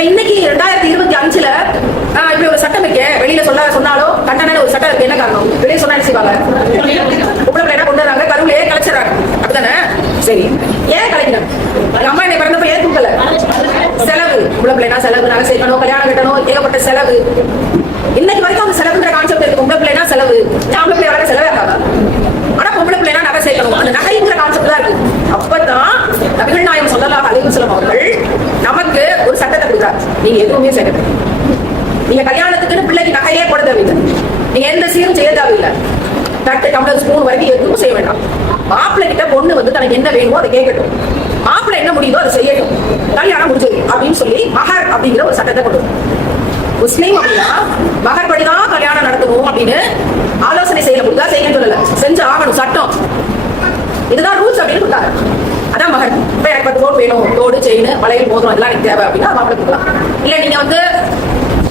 இப்ப இன்னைக்கு ரெண்டாயிரத்தி இருபத்தி அஞ்சுல ஆஹ், இப்படி ஒரு சட்டம் இருக்கு. வெளியில சொல்ல சொன்னாலும் கண்டன ஒரு சட்டம் இருக்கு. என்ன காரணம்? வெளியே சொன்னா செய்வாங்க? பொம்பளை என்ன கொண்டு வராங்க. கருவிலே கலைச்சிடறாங்க? அப்படிதானே சரி. ஏன் கலைக்கணும்? எங்க அம்மா என்னை பிறந்தப்ப ஏன் தூக்கல? செலவு. பொம்பளை பிள்ளைனா செலவு. நகை சேர்க்கணும் கல்யாணம் கட்டணும். ஏகப்பட்ட செலவு. இன்னைக்கு வரைக்கும் அந்த செலவுன்ற கான்செப்ட் இருக்கு. பொம்பளை பிள்ளைனா செலவு. ஆம்பளை பிள்ளை செலவு செலவே ஆகாதா. ஆனா பொம்பளை பிள்ளைனா நகை சேர்க்கணும் அந்த நகைங்கிற கான்செப்ட் தான் இருக்கு. அப்பதான் நபிகள் நாயகம் சொல்லலாம் செலவு அவர்கள் சட்டத்தை கொடுக்குறாரு. நீங்க எதுவுமே செய்ய நீங்க கல்யாணத்துக்குன்னு பிள்ளைக்கு நகையே போட தேவையில்லை. நீங்க எந்த சீரும் செய்ய தேவையில்லை. தட்டு டம்ளர் ஸ்பூன் வரைக்கும் எதுவும் செய்ய வேண்டாம். மாப்பிள்ளை கிட்ட பொண்ணு வந்து தனக்கு என்ன வேணுமோ அதை கேட்கட்டும். மாப்பிள்ளை என்ன முடியுதோ அதை செய்யட்டும். கல்யாணம் முடிஞ்சது அப்படின்னு சொல்லி மகர் அப்படிங்கிற ஒரு சட்டத்தை கொண்டு முஸ்லீம் அப்படின்னா மகர்படிதான் கல்யாணம் நடத்தணும் அப்படின்னு ஆலோசனை செய்யல கொடுத்தா செய்ய சொல்லல. செஞ்சு ஆகணும் சட்டம். இதுதான் ரூல்ஸ் அப்படின்னு கொடுத்தாரு அதான் மகன். இப்ப எனக்கு பத்து கோட் வேணும். தோடு செயின் வளையல் போதும் அதெல்லாம் எனக்கு தேவை அப்படின்னா மாப்பிள்ளை கொடுக்கலாம். இல்ல நீங்க வந்து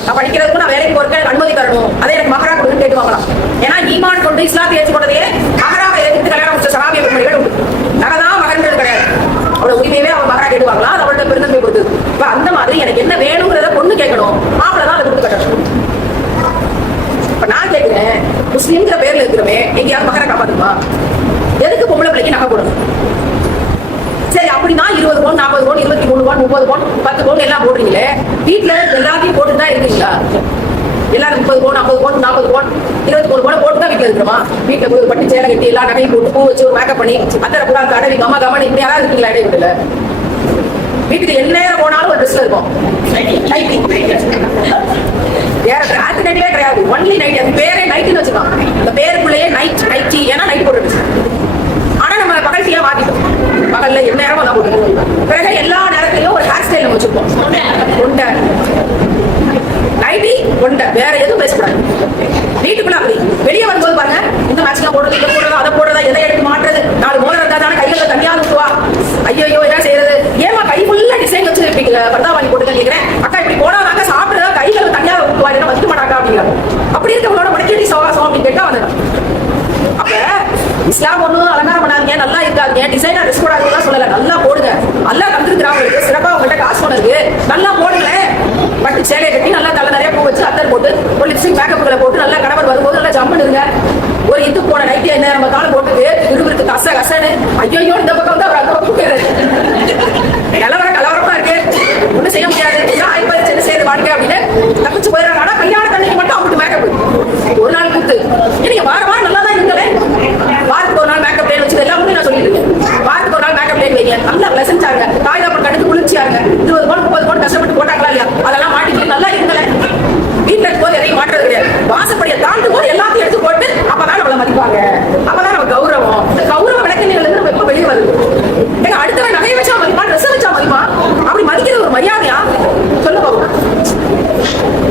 நான் படிக்கிறதுக்கு நான் வேலைக்கு போறதுக்கு எனக்கு அனுமதி தரணும். அதே எனக்கு மகரா கொடுன்னு கேட்டு வாங்கலாம். ஏன்னா ஈமான் கொண்டு இஸ்லாத்தை ஏற்றுக்கொண்டதே மகராக எதிர்த்து கல்யாணம் முடிச்ச சராபிய பெண்மணிகள் உண்டு. நகதான் மகன்கள் கிடையாது. அவளோட உரிமையவே அவன் மகரா கேட்டுவாங்களா அது அவள்கிட்ட பெருந்தன்மை கொடுத்தது இப்ப அந்த மாதிரி எனக்கு என்ன வேணுங்கிறத பொண்ணு கேட்கணும். மாப்பிள்ளை தான் அதை கொடுத்து கட்டணும். இப்ப நான் கேட்கிறேன் முஸ்லீம்ங்கிற பேர்ல இருக்கிறவே எங்கேயாவது மகரா காப்பாத்துமா? எதுக்கு பொம்பளை பிள்ளைக்கு நகை போடணும்? சரி அப்படின்னா இருபது பவுன் நாற்பது பவுன் இருபத்தி மூணு பவுன் முப்பது பவுன் பத்து பவுன் எல்லாம் போடுறீங்களே? வீட்டுல எல்லாத்தையும் போட்டு தான் இருக்கீங்களா? எல்லாரும் முப்பது பவுன் ஐம்பது பவுன் நாற்பது பவுன் இருபத்தி மூணு பவுன் போட்டு தான் வீட்டுல இருக்கிறோமா வீட்டுல போய் பட்டு சேலை கட்டி எல்லா நகையும் போட்டு பூ வச்சு ஒரு மேக்கப் பண்ணி அத்தனை கூட தடவி கம்மா கம்மன் இப்படி யாராவது இருக்கீங்களா இடைவெளியில? வீட்டுக்கு என்ன நேரம் போனாலும் ஒரு ட்ரெஸ்ல இருக்கும். வேற ராத்திரி நைட்டே கிடையாது. ஒன்லி நைட் அது பேரே நைட்டுன்னு வச்சுக்கலாம் இந்த பேருக்குள்ளேயே நைட் நைட்டி ஏன்னா நைட் போட்டு ஆனா நம்ம பகல்ட்டியா மாத்திட்டோம் பகல்ல எந்த நேரமும் அதான் போட்டு எல்லா நேரத்திலையும் ஒரு ஹேர் ஸ்டைல் வச்சுப்போம். வச்சிருப்போம் நைட்டி கொண்ட வேற எதுவும் பேசக்கூடாது வீட்டுக்குள்ள அப்படி. வெளியே வரும்போது பாருங்க இந்த மேட்ச்லாம் போடுறது இதை போடுறது அதை போடுறதா எதை எடுத்து மாட்டுறது? நாலு மோதிரம் இருந்தா தானே கையில தனியாக ஊத்துவா? ஐயோ என்ன செய்யறது? ஏமா கை ஃபுல்லா டிசைன் வச்சு இருப்பீங்க பர்தா வாங்கி போட்டு கேட்கிறேன் அக்கா இப்படி போடாதாங்க சாப்பிடுறதா கைகளை தனியாக ஊத்துவா என்ன வச்சுக்க மாட்டாங்க அப்படிங்கிறாங்க அப்படி இருக்கவங்களோட மடிக்கடி சவாசம் அப்படின்னு கேட்டா வந்து அப்ப இஸ்லாம் ஒண்ணும் அலங்காரம் பண்ணாதீங்க நல்லா இருக்காதீங்க டிசைனா ட்ரெஸ் போடாதீங்க சொல்லல நல்லா போடுங்க. நல்லா தந்துருக்கிறாங்களுக்கு சிறப்பா உங்கள்கிட்ட காசு போனது நல்லா போடுங்களேன் பட்டு சேலையை கட்டி நல்லா தலை நிறைய பூ வச்சு அத்தர் போட்டு ஒரு லிப்ஸ்டிக் மேக்கப்புகளை போட்டு நல்லா கணவர் வரும்போது நல்லா ஜம் பண்ணுங்க. ஒரு இது போன நைட்டி என்ன நம்ம காலம் போட்டுட்டு விறுவிறுத்து கச கசன்னு ஐயோ இந்த பக்கம் தான் அவர் அந்த பக்கம் போயிடுறாரு. நிலவரம் கலவரமா இருக்கு. ஒன்றும் செய்ய முடியாது. எல்லாம் ஆய்வு என்ன செய்யறது வாழ்க்கை அப்படின்னு தப்பிச்சு போயிடுறாங்க ஆனா கல்யாண தண்ணிக்கு மட்டும் அவங்களுக்கு மேக்கப் ஒரு நாள் குத்து நீங்க வார வாரம் நல்லா தான் இருங்களே வாரத்துக்கு ஒரு நாள் மேக்கப் லேன் வச்சு எல்லாம் நான் சொல்லிட்டு வாரத்துக்கு ஒரு நாள் மேக்கப் லேன் வைங்க நல்லா பிளசன்ஸாங்க காகிதம் கடுத்து குளிர்ச்சியாங்க இருபது பவுன் முப்பது பவுன் கஷ்டப்பட்டு போட்டாங்களா இல்லையா அதெல்லாம் மாட்டிட்டு நல்லா இருங்களே வீட்டுல இருக்கும்போது எதையும் மாற்றது கிடையாது வாசப்படியை தாண்டும் போது எல்லாத்தையும் எடுத்து போட்டு அப்பதான் நம்மள மதிப்பாங்க அப்பதான் நம்ம கௌரவம் இந்த கௌரவ விளக்கணிகள் இருந்து நம்ம எப்ப வெளியே வருது ஏங்க அடுத்தவன் நகையை வச்சா மதிப்பா ட்ரெஸ் வச்சா மதிப்பா அப்படி மதிக்கிறது ஒரு மரியாதையா சொல்ல போகும்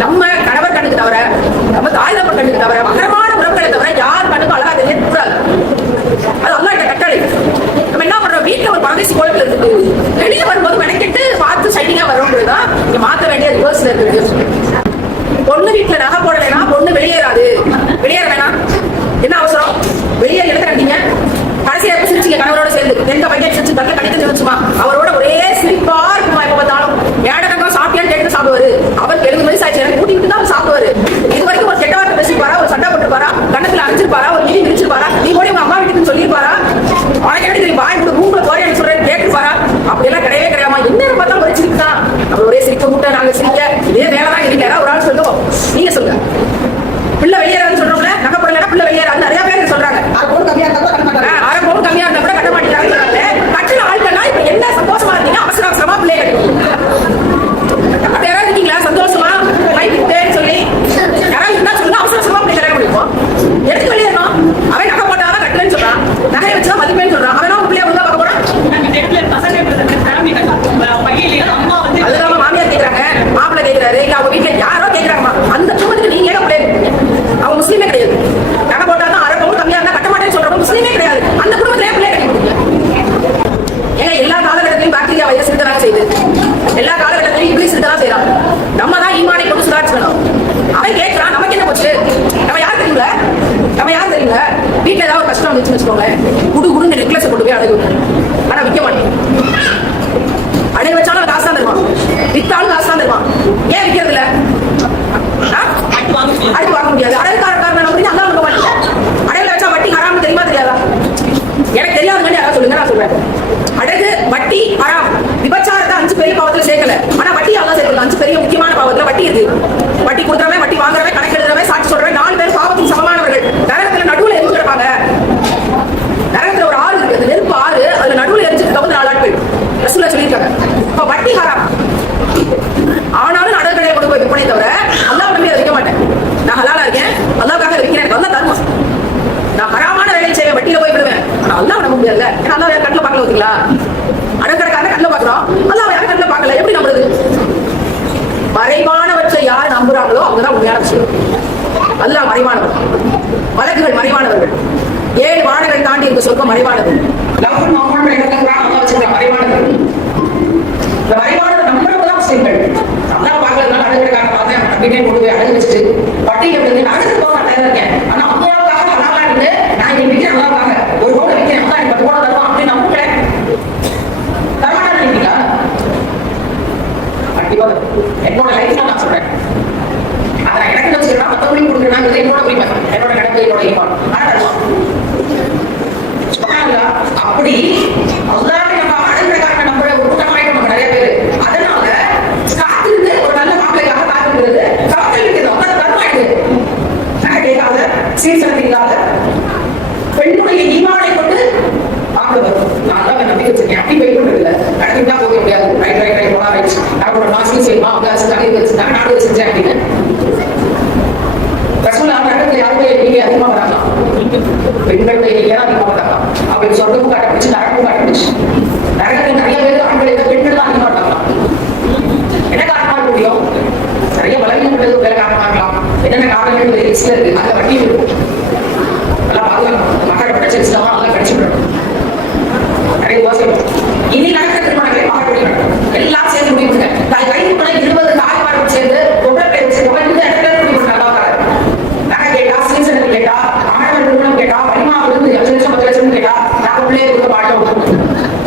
நம்ம கணவர் கண்ணுக்கு தவிர நம்ம தாய் தப்பன் கண்ணுக்கு தவிர மகரமான உறவுகளை தவிர யார் கண்ணுக்கும் அழகா தெரியக்கூடாது அது அல்லா இந்த கட்டளை நம்ம என்ன பண்றோம் வீட்டுல ஒரு பரதேசி கோயில் இருக்குது வெளியே வரும்போது மெனக்கெட்டு பார்த்து சைனிங்கா வரும்போதுதான் இங்க மாத்த வேண்டிய பொண்ணு வீட்டுல நகை போடலைன்னா பொண்ணு வெளியேறாது. வெளியேற வேணாம். என்ன அவசரம்? வெளியேற இடத்த கடைசியா எப்ப சிரிச்சீங்க கணவரோட சேர்ந்து. எந்த பையன் சிரிச்சு தக்க கடித்து நினைச்சுமா அவரோட கேட்கிறாரு இல்ல அவங்க வீட்டுல யாரோ கேட்கிறாங்கம்மா அந்த குடும்பத்துக்கு நீங்க ஏன் பிள்ளை அவன் முஸ்லீமே கிடையாது. நகை போட்டா தான் அரை கம்மியா இருந்தா கட்ட மாட்டேன்னு சொல்றவங்க முஸ்லீமே கிடையாது. அந்த குடும்பத்துல பிள்ளை கிடைக்கும் ஏங்க எல்லா காலகட்டத்திலும் பாக்டீரியா வைரஸ் இருக்கதான் செய்யுது. எல்லா காலகட்டத்திலும் இங்கிலீஷ் இருக்கதான் செய்யறான் நம்ம தான் ஈமானை கொண்டு சுதாரிச்சுக்கணும் அவன் கேட்கிறான் நமக்கு என்ன போச்சு? நம்ம யார் தெரியல நம்ம யார் தெரியல வீட்டுல ஏதாவது ஒரு கஷ்டம் வந்துச்சுன்னு வச்சுக்கோங்க குடு குடுன்னு நெக்லஸ் கொண்டு போய் அடகு. ஆனா விற்க மாட்டேன். அடகு வச்சாலும் காசு வித்தாலும் காசு தான் தருவான். ஏன் விற்கிறது இல்ல அடுத்து வாங்க முடியாது. அடல் காரக்காரன் நம்ம நல்லா இருக்க மாட்டேன் அடல் வச்சா வட்டி ஹராம் தெரியுமா தெரியாதா? எனக்கு தெரியாத மாதிரி யாராவது சொல்லுங்க நான் சொல்றேன். அடகு வட்டி ஹராம். விபச்சாரத்தை அஞ்சு பெரிய பாவத்துல சேர்க்கல. ஆனா வட்டி அவங்க சேர்க்கல அஞ்சு பெரிய முக்கியமான பாவத்தை அல்லாஹ் மறைவானவர். மலக்குகள் மறைவானவர்கள். ஏழு வானங்கள் தாண்டி இந்த சொர்க்கம் மறைவானது. மறைவானது. இந்த மறைவானது நம்மளதான் செய்கள் அல்லாஹ் பார்க்கறதுனால அழகு காரணமாக கொண்டு போய் அழகு வச்சுட்டு பட்டியல் அழகு போக நல்லா இருக்கேன் கட்டி வைக்கணும் இல்லை. கடத்திட்டா போக முடியாது. ரைட் ரைட் ரைட் போனா ரைட் அவரோட மாசியும் அவங்க அரசு தலையை வச்சுட்டாங்க செஞ்சேன் அப்படின்னு. ரசோல் அவங்க யாருமே நீங்க அதிகமாக வராங்க. பெண்களுடைய எண்ணிக்கை அதிகமாக வராங்க. அவங்க சொர்க்கமும் கட்டப்பிடிச்சு நரகமும் கட்டப்பிடிச்சு. நரகத்தில் நிறைய பேர் ஆண்களை தான் அதிகமாக என்ன காரணமாக முடியும்? நிறைய பலவீனங்கள் வேலை காரணமாக இருக்கலாம். என்னென்ன காரணங்கள் Obrigado.